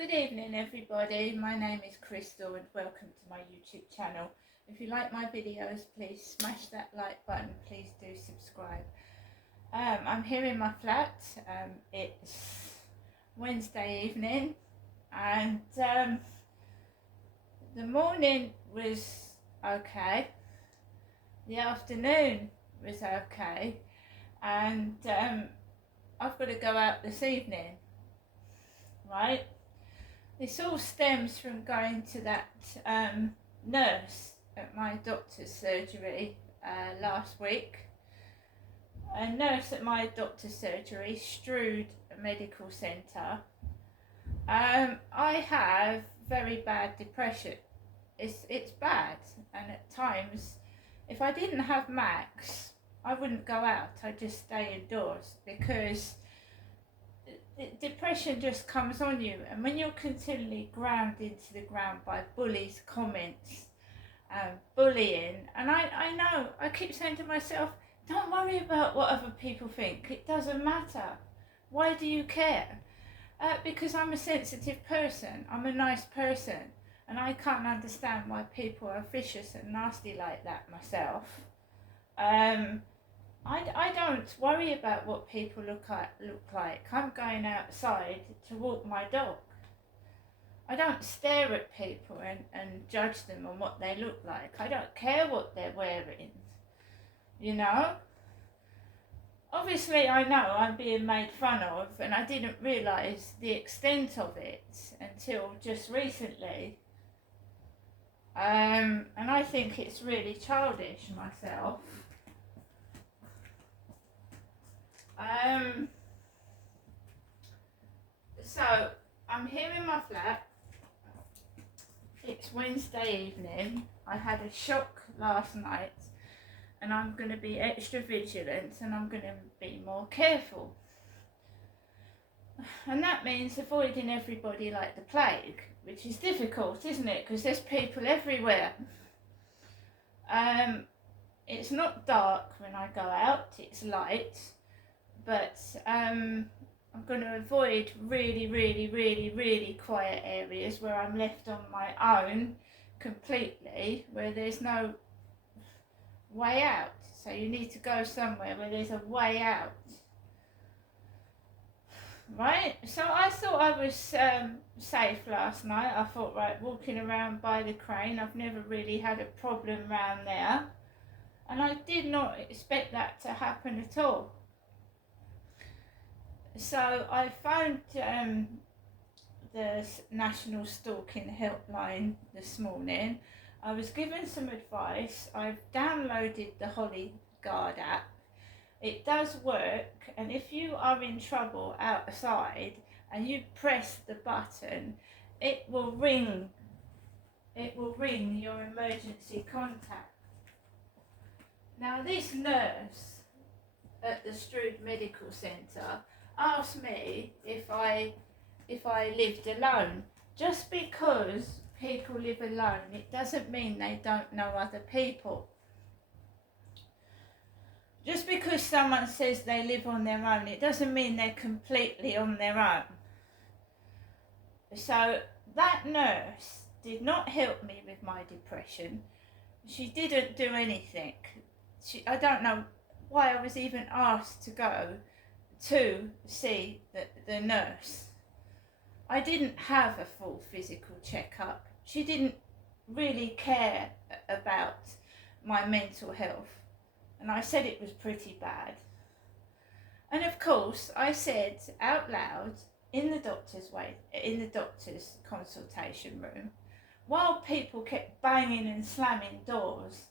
Good evening everybody, my name is Crystal and welcome to my YouTube channel. If you like my videos, please smash that like button, please do subscribe. I'm here in my flat, it's Wednesday evening and the morning was okay, the afternoon was okay, and I've got to go out this evening, right? This all stems from going to that nurse at my doctor's surgery last week. A nurse at my doctor's surgery, Strood Medical Centre. I have very bad depression. It's bad, and at times, if I didn't have Max, I wouldn't go out. I'd just stay indoors because depression just comes on you, and when you're continually ground into the ground by bullies' comments, bullying, and I know, I keep saying to myself, don't worry about what other people think, it doesn't matter. Why do you care? Because I'm a sensitive person, I'm a nice person, and I can't understand why people are vicious and nasty like that myself. I don't worry about what people look like. I'm going outside to walk my dog. I don't stare at people and judge them on what they look like. I don't care what they're wearing, you know. Obviously I know I'm being made fun of, and I didn't realise the extent of it until just recently. And I think it's really childish myself. So I'm here in my flat. It's Wednesday evening. I had a shock last night, and I'm going to be extra vigilant, and I'm going to be more careful. And that means avoiding everybody like the plague, which is difficult, isn't it? Because there's people everywhere. It's not dark when I go out, it's light. But I'm going to avoid really quiet areas where I'm left on my own completely, where there's no way out. So you need to go somewhere where there's a way out, right? So I thought I was safe last night. I thought, right, walking around by the crane, I've never really had a problem around there, and I did not expect that to happen at all. So I phoned the National Stalking Helpline this morning. I was given some advice. I've downloaded the Holly Guard app. It does work, and if you are in trouble outside and you press the button, it will ring your emergency contact. Now this nurse at the Strood Medical Centre asked me if I lived alone. Just because people live alone, it doesn't mean they don't know other people. Just because someone says they live on their own, it doesn't mean they're completely on their own. So that nurse did not help me with my depression. She didn't do anything. I don't know why I was even asked to go to see the nurse. I didn't have a full physical checkup. She didn't really care about my mental health, and I said it was pretty bad. And of course I said out loud in the doctor's consultation room, while people kept banging and slamming doors,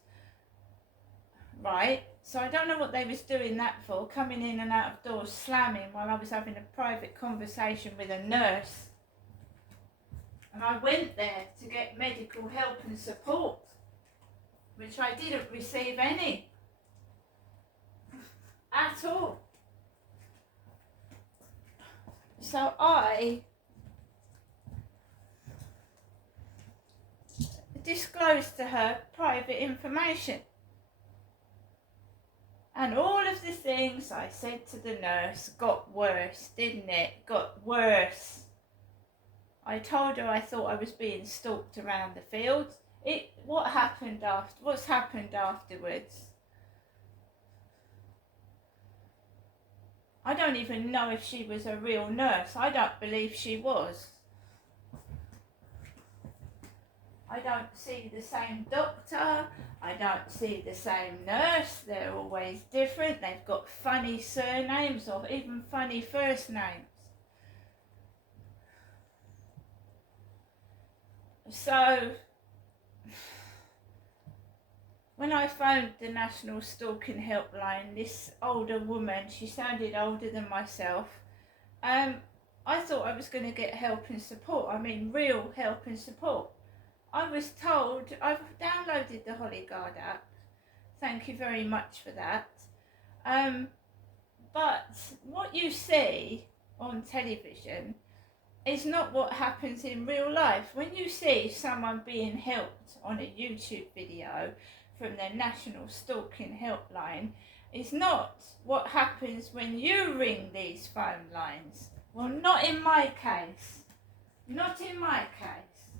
right? So I don't know what they was doing that for, coming in and out of doors, slamming, while I was having a private conversation with a nurse. And I went there to get medical help and support, which I didn't receive any at all. So I disclosed to her private information. And all of the things I said to the nurse got worse, didn't it? Got worse. I told her I thought I was being stalked around the field. What's happened afterwards? I don't even know if she was a real nurse. I don't believe she was. I don't see the same doctor. I don't see the same nurse. They're always different. They've got funny surnames or even funny first names. So, when I phoned the National Stalking Helpline, this older woman, she sounded older than myself, I thought I was going to get help and support. I mean, real help and support. I was told, I've downloaded the Hollyguard app. Thank you very much for that. But what you see on television is not what happens in real life. When you see someone being helped on a YouTube video from the National Stalking Helpline, it's not what happens when you ring these phone lines. Well, not in my case. Not in my case.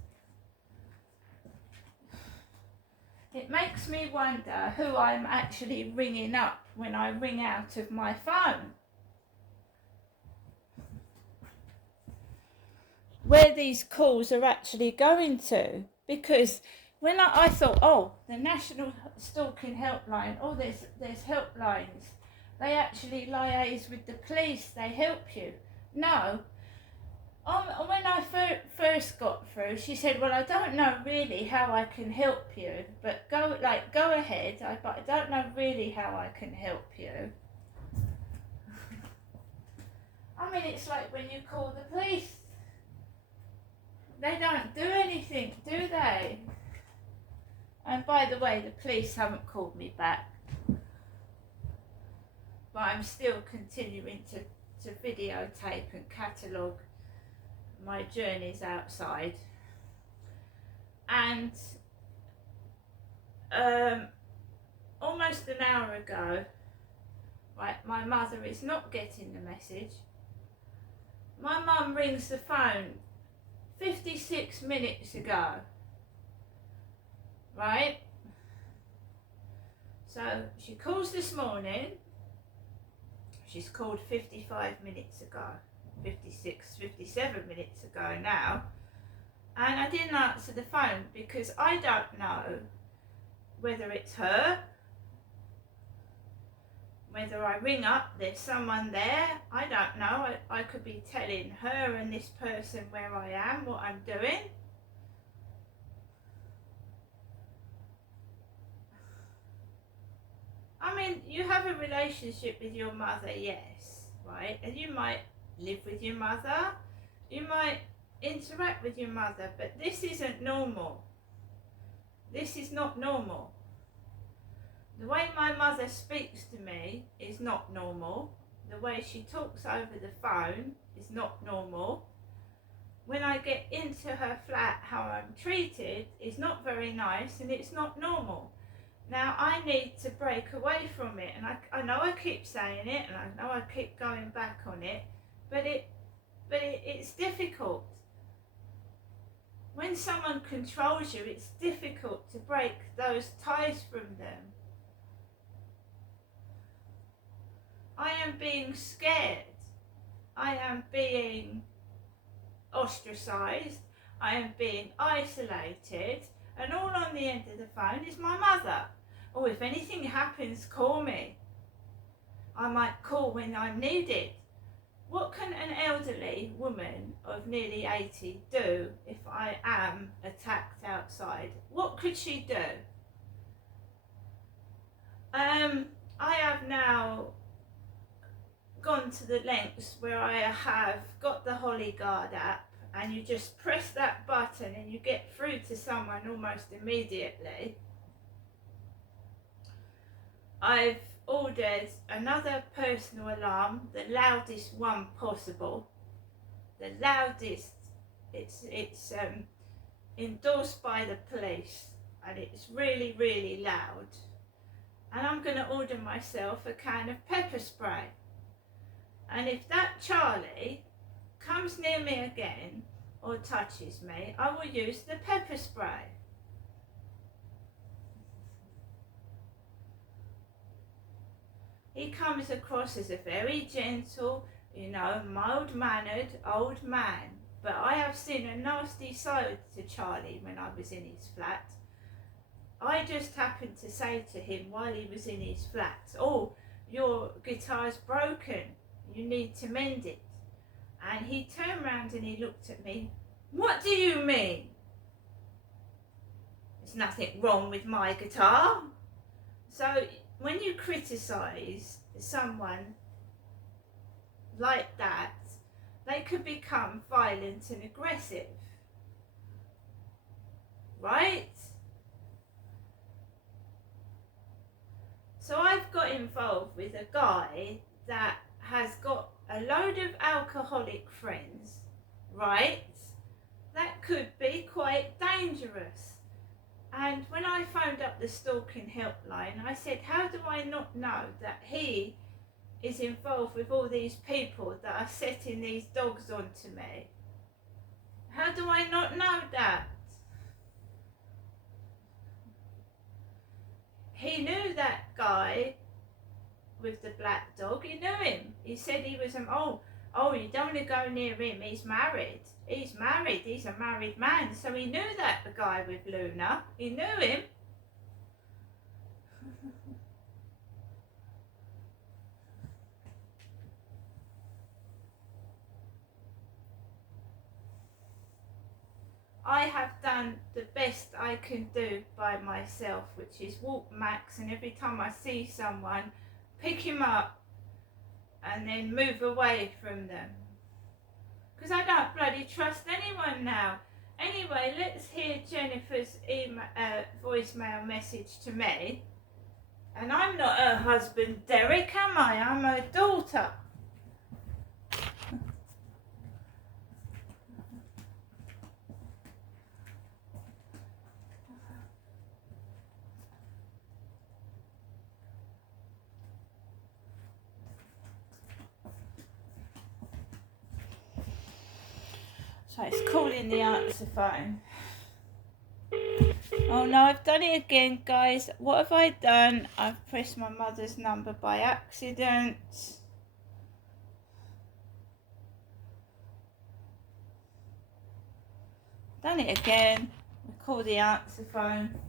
It makes me wonder who I'm actually ringing up when I ring out of my phone. Where these calls are actually going to. Because when I thought, oh, the National Stalking Helpline, oh, there's helplines. They actually liaise with the police, they help you. No. When I first got through, she said, well, I don't know really how I can help you, but go ahead, but I don't know really how I can help you. I mean, it's like when you call the police. They don't do anything, do they? And by the way, the police haven't called me back. But I'm still continuing to videotape and catalogue my journeys outside. And almost an hour ago, right, my mother is not getting the message. My mum rings the phone 56 minutes ago, right? So she calls this morning. She's called 55 minutes ago, 56, 57 minutes ago now. And I didn't answer the phone because I don't know whether it's her, whether I ring up, there's someone there, I don't know. I could be telling her and this person where I am, what I'm doing. I mean, you have a relationship with your mother, yes, right? And you might live with your mother, you might interact with your mother, but this isn't normal. This is not normal. The way my mother speaks to me is not normal. The way she talks over the phone is not normal. When I get into her flat, how I'm treated is not very nice and it's not normal. Now I need to break away from it, and I know I keep saying it and I know I keep going back on it, but it's difficult. When someone controls you, it's difficult to break those ties from them. I am being scared. I am being ostracised. I am being isolated. And all on the end of the phone is my mother. Oh, if anything happens, call me. I might call when I'm needed. What can an elderly woman of nearly 80 do if I am attacked outside? What could she do? I have now gone to the lengths where I have got the Hollyguard app, and you just press that button and you get through to someone almost immediately. I've ordered another personal alarm, the loudest one possible. The loudest. It's endorsed by the police and it's really, really loud. And I'm going to order myself a can of pepper spray. And if that Charlie comes near me again, or touches me, I will use the pepper spray. He comes across as a very gentle, mild-mannered old man, but I have seen a nasty side to Charlie when I was in his flat. I just happened to say to him while he was in his flat, "Oh, your guitar's broken, you need to mend it." And he turned round and he looked at me. "What do you mean?" "There's nothing wrong with my guitar." So when you criticise someone like that, they could become violent and aggressive, right? So I've got involved with a guy that has got a load of alcoholic friends, right? That could be quite dangerous. And when I phoned up the stalking helpline, I said, how do I not know that he is involved with all these people that are setting these dogs onto me? How do I not know that? He knew that guy with the black dog. He knew him. He said he was you don't want to go near him. He's married. He's married. He's a married man. So he knew that the guy with Luna. He knew him. I have done the best I can do by myself, which is walk Max, and every time I see someone, pick him up and then move away from them. Because I don't bloody trust anyone now. Anyway, let's hear Jennifer's voicemail message to me. And I'm not her husband, Derek, am I? I'm her daughter. So it's calling the answer phone. Oh no, I've done it again, guys. What have I done? I've pressed my mother's number by accident. Done it again. I call the answer phone.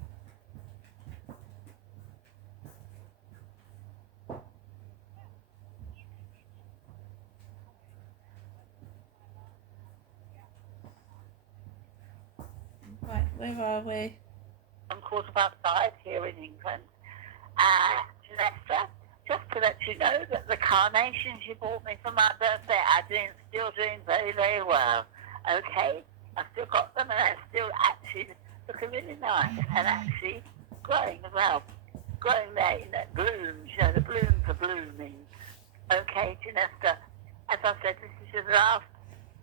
Right, where are we? On 5:15 here in England. Lester, just to let you know that the carnations you bought me for my birthday are still doing very, very well. Okay? I've still got them and they're still actually looking really nice and actually growing as well. Growing there in that blooms, the blooms are blooming. Okay, Janesta, as I said, this is your last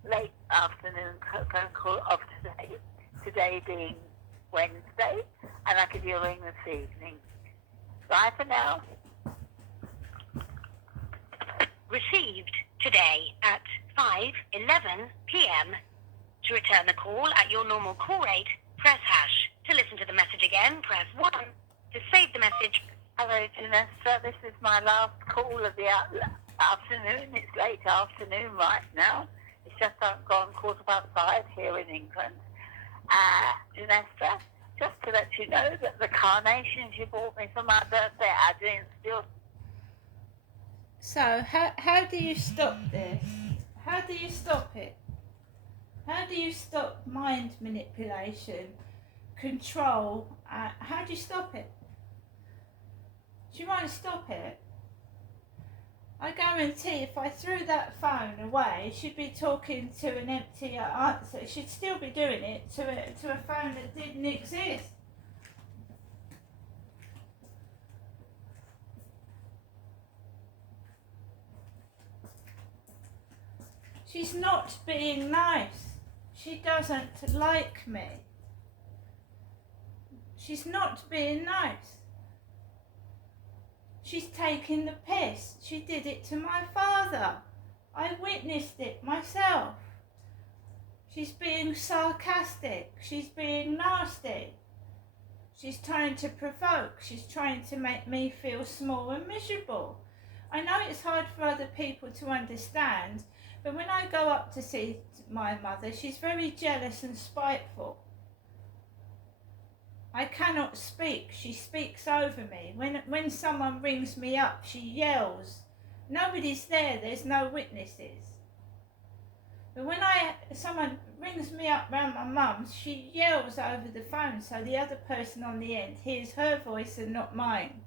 late afternoon phone call of today. Today being Wednesday, and I'll give you a ring this evening. Bye for now. Received today at 5:11 p.m. To return the call at your normal call rate, press hash. To listen to the message again, press 1. To save the message. Hello, Janessa. This is my last call of the afternoon. It's late afternoon right now. It's just gone 5:15 here in England. Janessa, just to let you know that the carnations you bought me for my birthday are doing still. So, how do you stop this? How do you stop it? How do you stop mind manipulation, control? How do you stop it? Do you want to stop it? I guarantee if I threw that phone away, she'd be talking to an empty answer. She'd still be doing it to a phone that didn't exist. She's not being nice. She doesn't like me. She's not being nice. She's taking the piss. She did it to my father. I witnessed it myself. She's being sarcastic. She's being nasty. She's trying to provoke. She's trying to make me feel small and miserable. I know it's hard for other people to understand, but when I go up to see my mother, she's very jealous and spiteful. I cannot speak. She speaks over me. When someone rings me up, she yells. Nobody's there. There's no witnesses. But when someone rings me up round my mum's, she yells over the phone so the other person on the end hears her voice and not mine.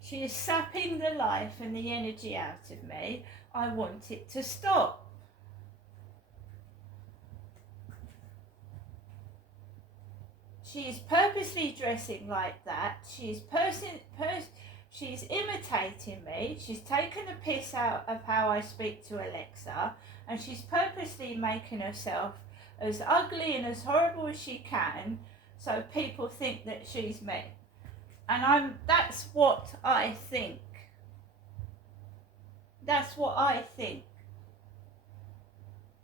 She is sapping the life and the energy out of me. I want it to stop. She is purposely dressing like that. She's imitating me. She's taken a piss out of how I speak to Alexa, and she's purposely making herself as ugly and as horrible as she can so people think that she's me. And that's what I think. That's what I think.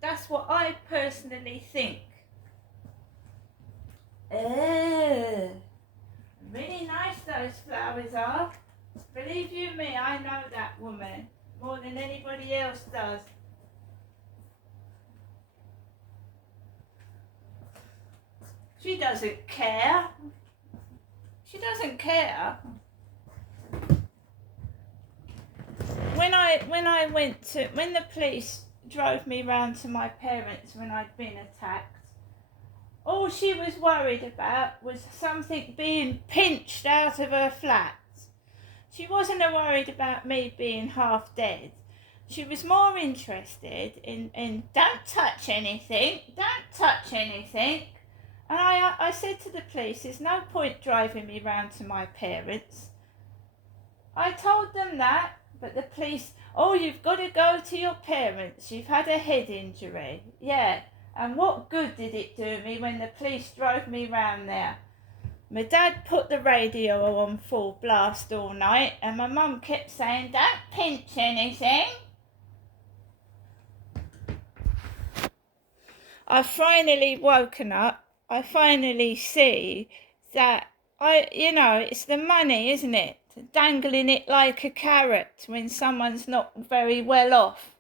That's what I personally think. Really nice those flowers are. Believe you me, I know that woman more than anybody else does. She doesn't care. She doesn't care. When the police drove me round to my parents when I'd been attacked, all she was worried about was something being pinched out of her flat. She wasn't worried about me being half dead. She was more interested in don't touch anything, don't touch anything. And I said to the police, there's no point driving me round to my parents. I told them that, but the police, oh, you've got to go to your parents. You've had a head injury. Yeah, and what good did it do me when the police drove me round there? My dad put the radio on full blast all night, and my mum kept saying, don't pinch anything. I've finally woken up. I finally see that it's the money, isn't it? Dangling it like a carrot when someone's not very well off.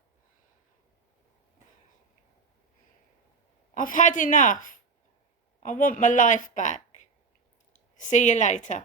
I've had enough. I want my life back. See you later.